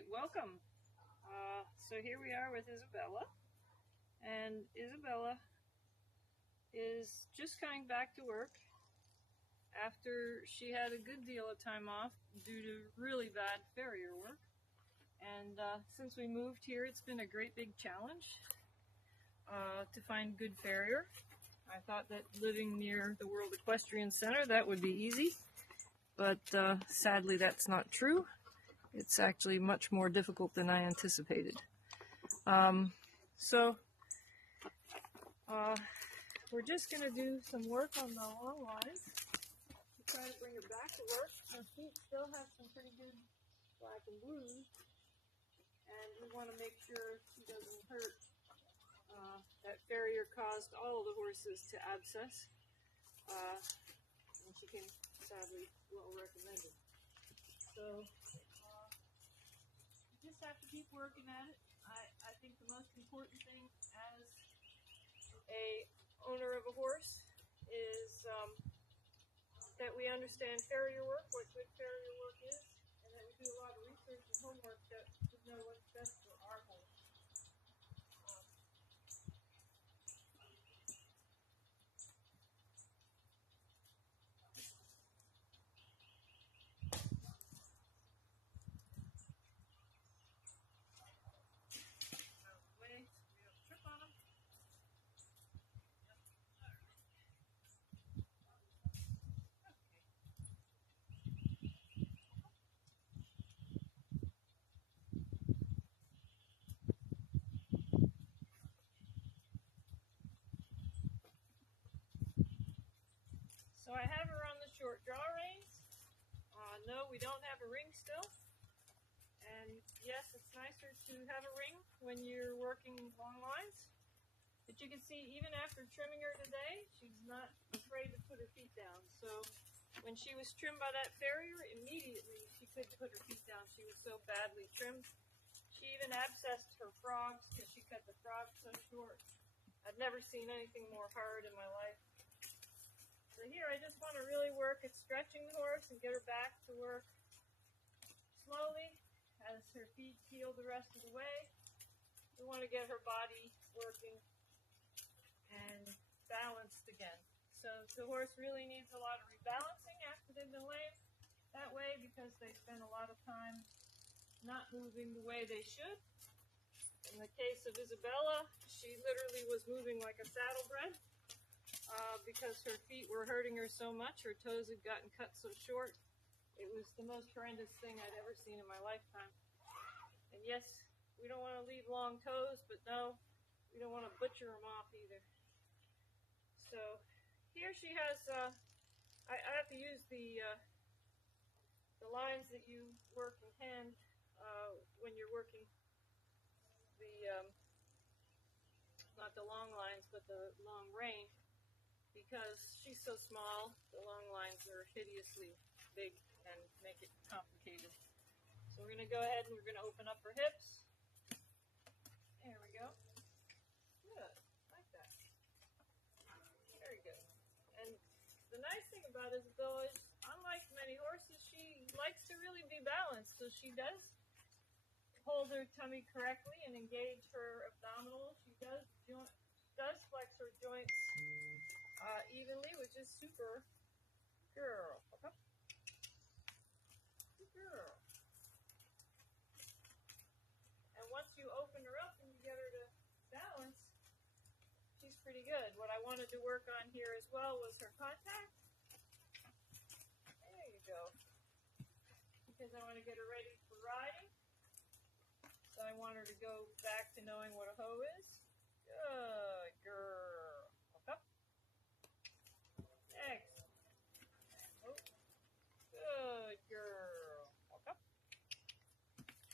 right, welcome. So here we are with Isabella, and Isabella is just coming back to work after she had a good deal of time off due to really bad farrier work. And since we moved here, it's been a great big challenge to find good farrier. I thought that living near the World Equestrian Center, that would be easy, but sadly that's not true. It's actually much more difficult than I anticipated. We're just going to do some work on the long lines to try to bring her back to work. Her feet still have some pretty good black and bruise, and we want to make sure she doesn't hurt. That farrier caused all of the horses to abscess, and she can sadly well recommend it. So you just have to keep working at it. I think the most important thing as a owner of a horse is that we understand farrier work, what good farrier work is, and that we do a lot of research and homework to know what's best for our horse. So I have her on the short draw reins. No, we don't have a ring still. And yes, it's nicer to have a ring when you're working long lines. But you can see even after trimming her today, she's not afraid to put her feet down. So when she was trimmed by that farrier, immediately she couldn't put her feet down. She was so badly trimmed. She even abscessed her frogs because she cut the frogs so short. I've never seen anything more hard in my life. So here I just want to really work at stretching the horse and get her back to work slowly as her feet heal the rest of the way. We want to get her body working and balanced again. So the horse really needs a lot of rebalancing after they've been lame that way because they spend a lot of time not moving the way they should. In the case of Isabella, she literally was moving like a saddlebred. Because her feet were hurting her so much, her toes had gotten cut so short. It was the most horrendous thing I'd ever seen in my lifetime. And yes, we don't want to leave long toes, but no, we don't want to butcher them off either. So here she has, I have to use the lines that you work in hand when you're working the, not the long lines, but the long rein. Because she's so small, the long lines are hideously big and make it complicated. So we're going to go ahead and we're going to open up her hips. There we go. Good, like that. Very good. And the nice thing about Isabella is, unlike many horses, she likes to really be balanced. So she does hold her tummy correctly and engage her abdominals. She does flex her joints evenly, which is super girl. Okay. Good girl. And once you open her up and you get her to balance, she's pretty good. What I wanted to work on here as well was her contact. There you go. Because I want to get her ready for riding. So I want her to go back to knowing what a hoe is. Good girl. Okay. Excellent. Oh. Good girl. Okay.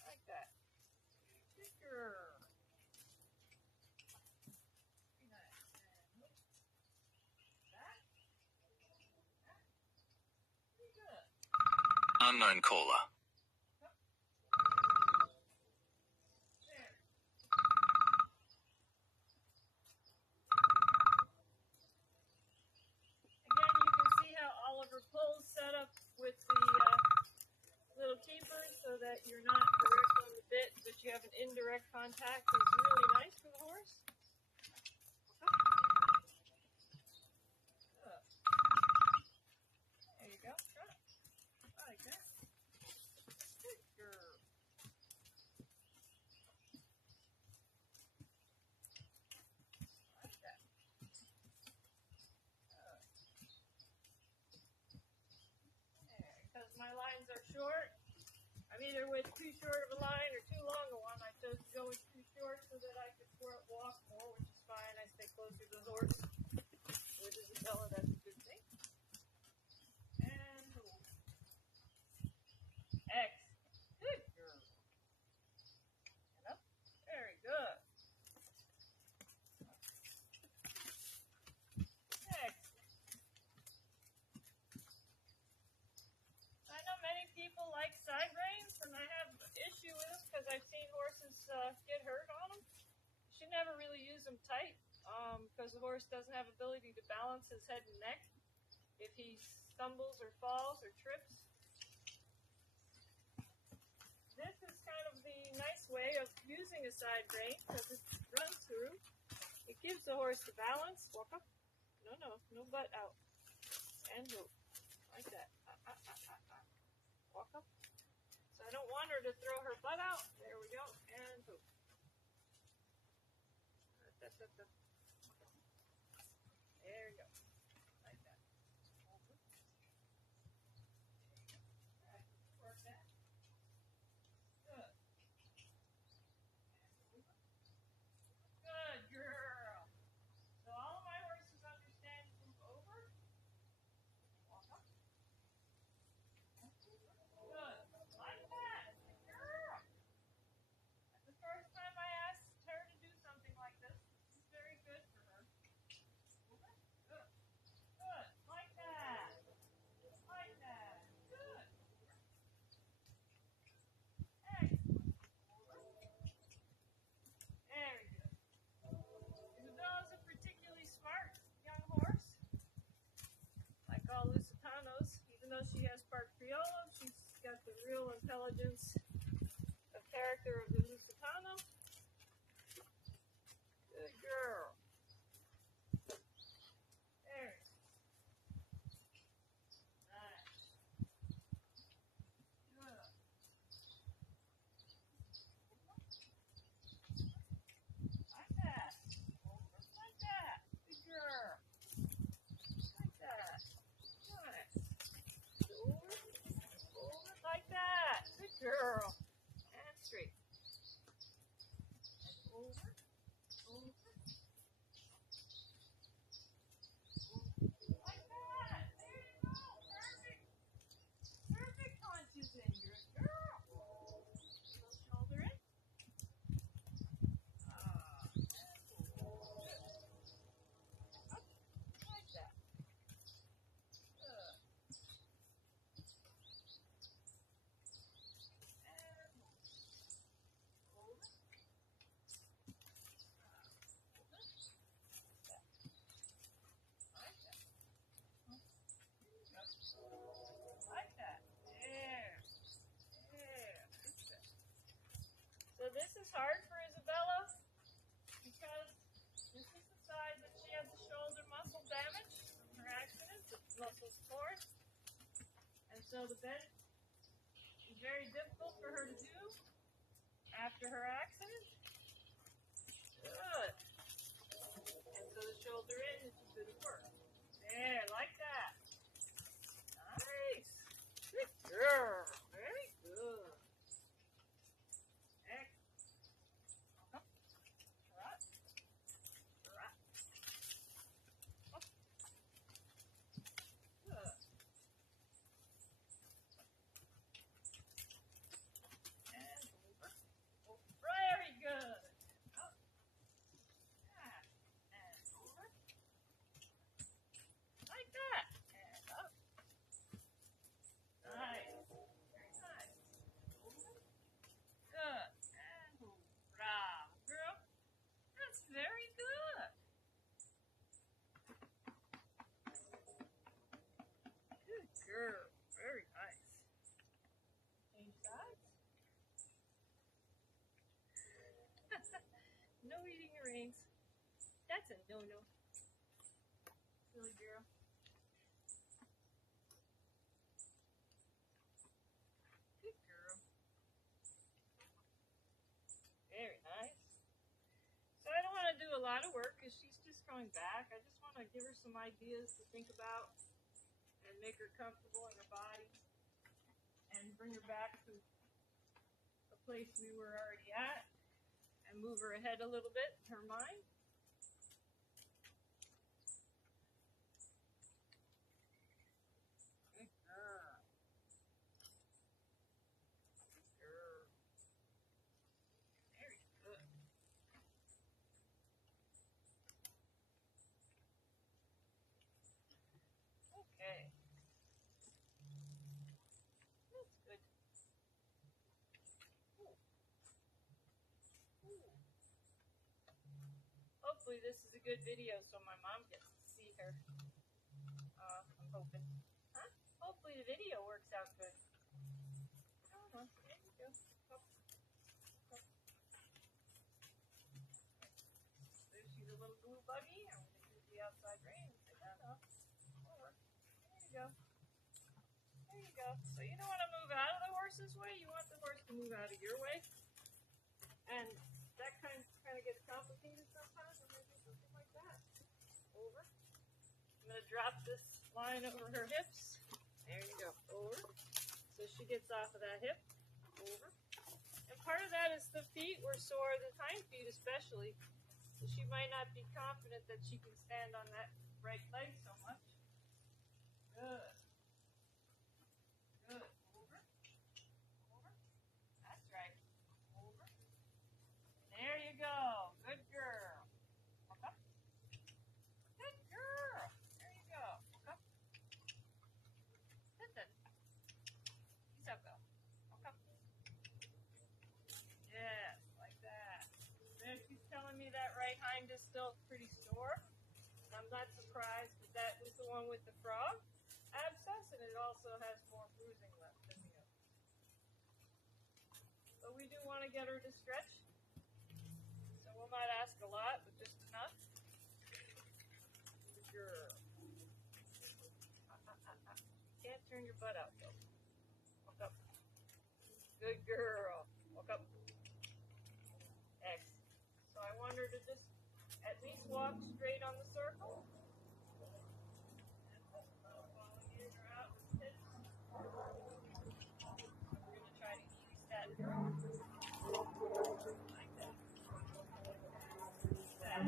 Like that. Good girl. Very nice. And back. Pretty good. Unknown caller. Pulls set up with the little keepers so that you're not direct on the direct contact is really nice for the horse. There you go. Like that. Good girl. Like that. There, because my lines are short. I'm either with too short of a line or too long a one. I chose to go with too short so that I could walk more, which is fine. I stay closer to the horse. With Isabela, that's a good thing. And X. Good girl. And up. Very good. X. I know many people like side reins, and I have an issue with them because I've seen horses get hurt on them. You should never really use them tight because the horse doesn't have ability to balance his head and neck if he stumbles or falls or trips. This is kind of the nice way of using a side rein because it runs through. It gives the horse the balance. Walk up. No butt out. And move. Like that. Walk up. So I don't want her to throw her butt out. There we go. And move. There we go. Like that. Work that. Good. Good girl. So all of my horses understand to move over. Walk up. Good. Like that. Good girl. That's the first time I asked her to do something like this. This is very good for her. Good. Good. Like that. Like that. Good. Excellent. Very good. Isabela's a particularly smart young horse. Like all Lusitanos, even though she has part Criollo, she's got the real intelligence of character of the Lusitano. Good girl. There. Nice. Good. Like that. Like that. Good girl. Like that. Nice. Over. Like that. Good girl. And straight. And over. Like that. There you go. Perfect. Perfect punches in. Good girl. Little shoulder in. Up. Like that. Good. And over. Like that. Like that. There. Good stuff. So this is hard for Isabela because this is the side that she has the shoulder muscle damage from her accident. The muscle's torn. And so the bend is very difficult for her to do after her accident. Good. And so the shoulder in is a bit of work. There, like that. Nice. Good girl. Very good. Excellent. Up. Right. Right. Up. Good. And over. Very good. Up. And over. Like that. And up. Nice. No eating your reins. That's a no-no. Silly girl. Good girl. Very nice. So I don't want to do a lot of work because she's just going back. I just want to give her some ideas to think about and make her comfortable in her body and bring her back to a place we were already at and move her ahead a little bit in her mind. Good girl. Good girl. Very good. Okay. That's good. Ooh. Ooh. Hopefully this is a good video so my mom gets to see her. I'm hoping. Huh? Hopefully the video works out good. I don't know. There you go. Up. Up. There's she's a little blue buggy. I'm going to use the outside rein and say, no. Over. There you go. There you go. So you don't want to move out of the horse's way. You want the horse to move out of your way. And that kind of gets complicated sometimes when they do something like that. Over. I'm going to drop this line over her hips. There you go. Over. So she gets off of that hip. Over. And part of that is the feet were sore, the hind feet especially. So she might not be confident that she can stand on that right leg so much. Good. Good. Over. Over. That's right. Over. There you go. Good girl. Walk up. Good girl. There you go. Walk up. Sit then. Isabela. Walk up. Yes, like that. There she's telling me that right hind is still pretty sore. I'm not surprised because that was the one with the frog abscess, and it also has more bruising left than the other. But we do want to get her to stretch. So we might ask a lot, but just enough. Good girl. Can't turn your butt out though. Walk up. Good girl. Walk up. X. So I want her to just at least walk straight on the circle. Following in or out with hips. We're going to try to ease that girl. Like that. That.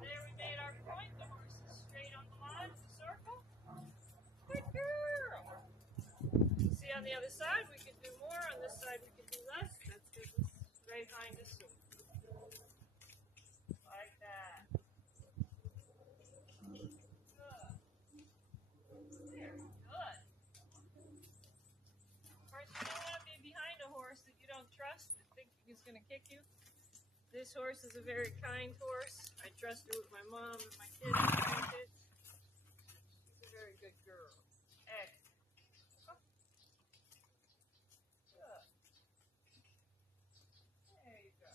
There we made our point. The horse is straight on the line, the circle. Good girl. See on the other side we could do more. On this side we could do less. That's because this right hind is sore. Like that. Good. Very good. Of course, you don't want to be behind a horse that you don't trust and think he's going to kick you. This horse is a very kind horse. I trust her with my mom and my kids and grandkids. She's a very good girl. Excellent. Oh. Good. There you go.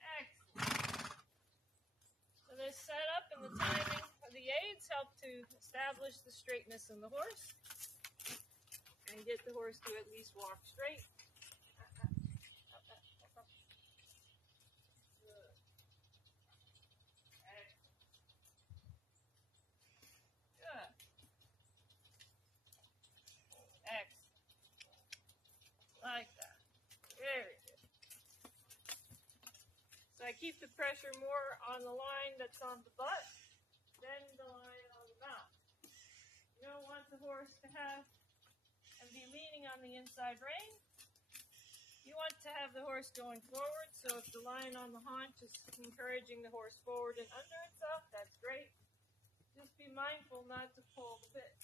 Excellent. So this setup and the timing of the aids help to establish the straightness in the horse and get the horse to at least walk straight. Like that. Very good. So I keep the pressure more on the line that's on the butt than the line on the mouth. You don't want the horse to have and be leaning on the inside rein. You want to have the horse going forward, so if the line on the haunch is encouraging the horse forward and under itself, that's great. Just be mindful not to pull the bit.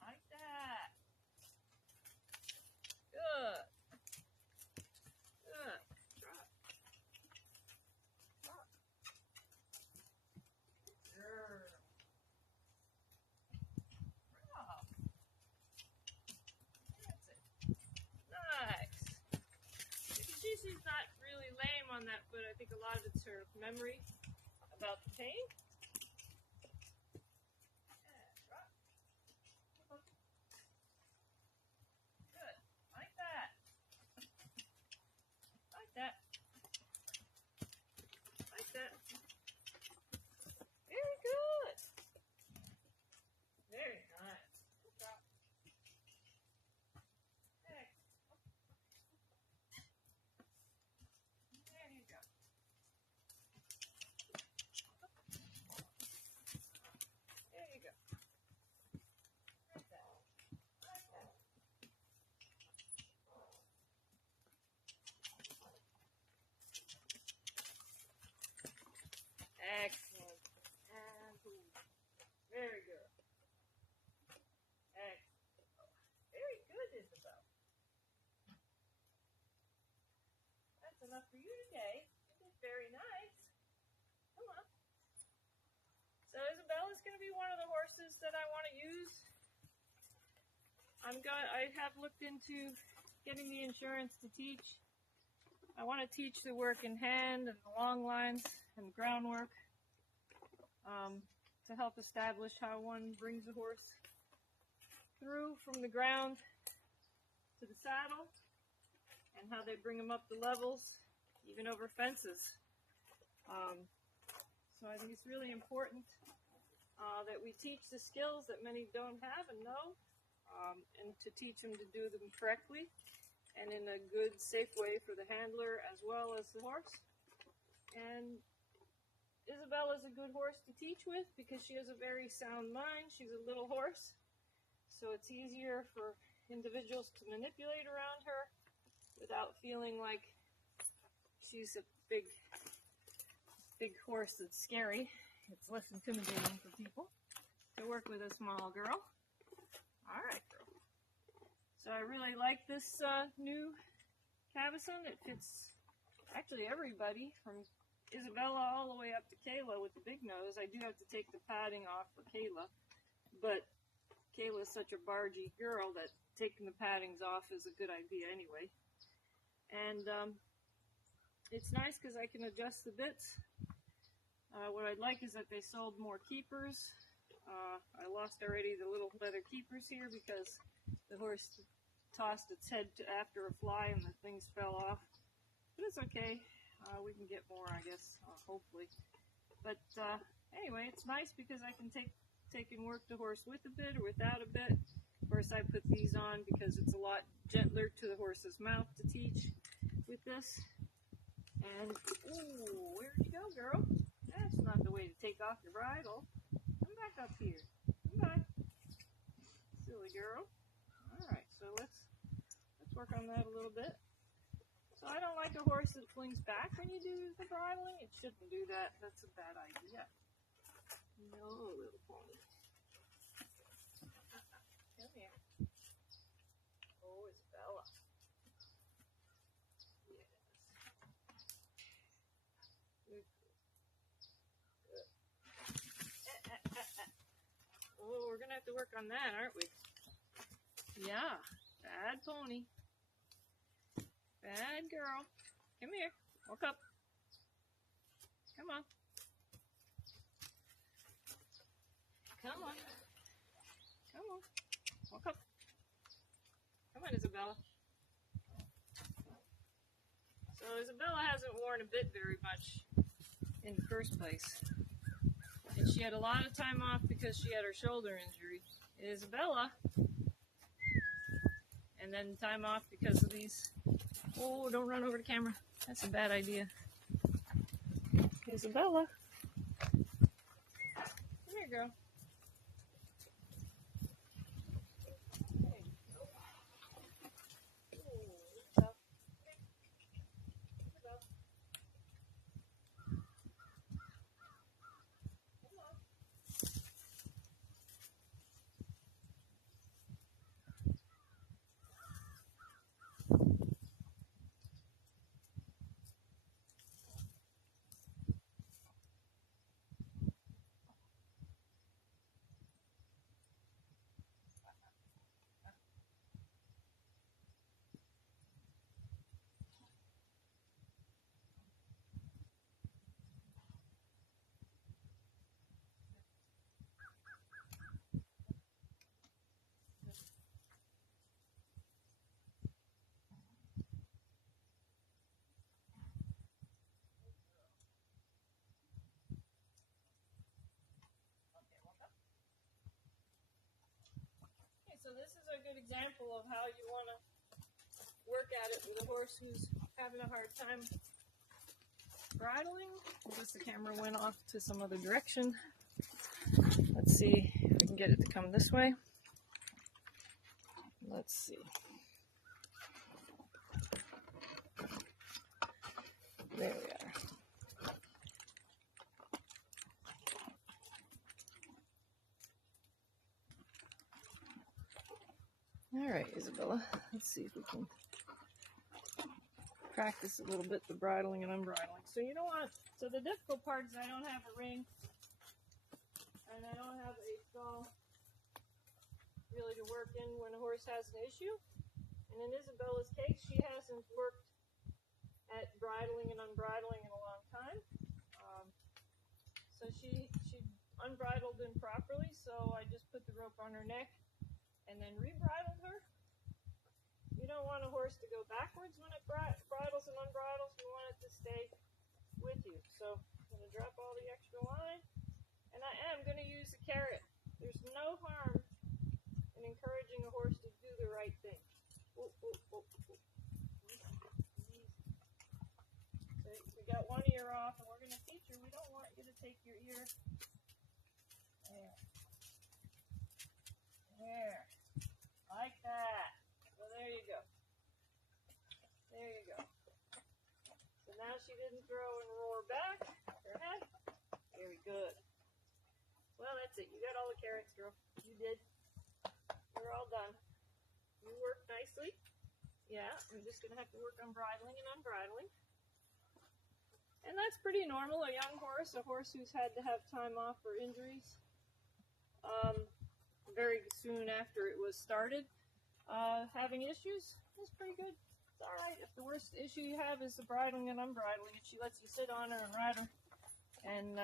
Like that. Good. Good. Drop. on that foot. I think a lot of it's her memory about the pain. And drop. Good. Like that. Like that. Like that. Very good. Very nice. Drop. There you go. There you go. Like that. Like that. Excellent. And boom. Very good. Excellent. Very good, Isabel. That's enough for you today. You did very nice. Come on. So Isabella's going to be one of the horses that I want to use. I have looked into getting the insurance to teach. I want to teach the work in hand and the long lines and groundwork to help establish how one brings a horse through from the ground to the saddle and how they bring them up the levels, even over fences. So I think it's really important that we teach the skills that many don't have and know, and to teach them to do them correctly and in a good, safe way for the handler as well as the horse. And Isabella's a good horse to teach with because she has a very sound mind. She's a little horse, so it's easier for individuals to manipulate around her without feeling like she's a big horse that's scary. It's less intimidating for people to work with a small girl. All right, girl. So I really like this new cavesson. It fits actually everybody from Isabela all the way up to Kayla with the big nose. I do have to take the padding off for Kayla, but Kayla's such a bargy girl that taking the paddings off is a good idea anyway. And it's nice because I can adjust the bits. What I'd like is that they sold more keepers. I lost already the little leather keepers here because the horse tossed its head after a fly and the things fell off. But it's okay. We can get more, I guess, hopefully. But anyway, it's nice because I can take and work the horse with a bit or without a bit. Of course, I put these on because it's a lot gentler to the horse's mouth to teach with this. And, ooh, where'd you go, girl? That's not the way to take off your bridle. Come back up here. Come back. Silly girl. Alright, so let's work on that a little bit. So I don't like a horse that flings back when you do the bridling. It shouldn't do that. That's a bad idea. No, little pony. Come here. Oh, Isabela. Yes. Good. Good. Oh, we're going to have to work on that, aren't we? Yeah. Bad pony. Bad girl. Come here. Walk up. Come on. Come on. Come on. Walk up. Come on, Isabela. So Isabela hasn't worn a bit very much in the first place. And she had a lot of time off because she had her shoulder injury. Isabela. And then time off because of these. Oh, don't run over the camera. That's a bad idea. Isabela. Come here, girl. so this is a good example of how you want to work at it with a horse who's having a hard time bridling. I guess the camera went off to some other direction. Let's see if we can get it to come this way. Let's see. There we are. All right, Isabella, let's see if we can practice a little bit the bridling and unbridling. So you don't want, so the difficult part is I don't have a ring and I don't have a stall really to work in when a horse has an issue. And in Isabella's case, she hasn't worked at bridling and unbridling in a long time. So she unbridled improperly, so I just put the rope on her neck and then rebridled her. You don't want a horse to go backwards when it bridles and unbridles. You want it to stay with you. So I'm going to drop all the extra line, and I am going to use a carrot. There's no harm in encouraging a horse to do the right thing. Oh, oh, oh, oh. So we got one ear off, and we're going to teach her we don't want you to take your ear. There. There. Like that. So there you go. There you go. So now she didn't throw and roar back her head. Very good. Well, that's it. You got all the carrots, girl. You did. You're all done. You worked nicely. Yeah, I'm just going to have to work on bridling and unbridling. And that's pretty normal. A young horse, a horse who's had to have time off for injuries, very soon after it was started, having issues is pretty good. It's all right. If the worst issue you have is the bridling and unbridling, if she lets you sit on her and ride her and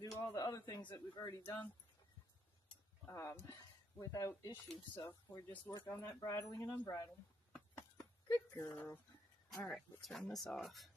do all the other things that we've already done without issue. So we'll just work on that bridling and unbridling. Good girl. All right, we'll turn this off.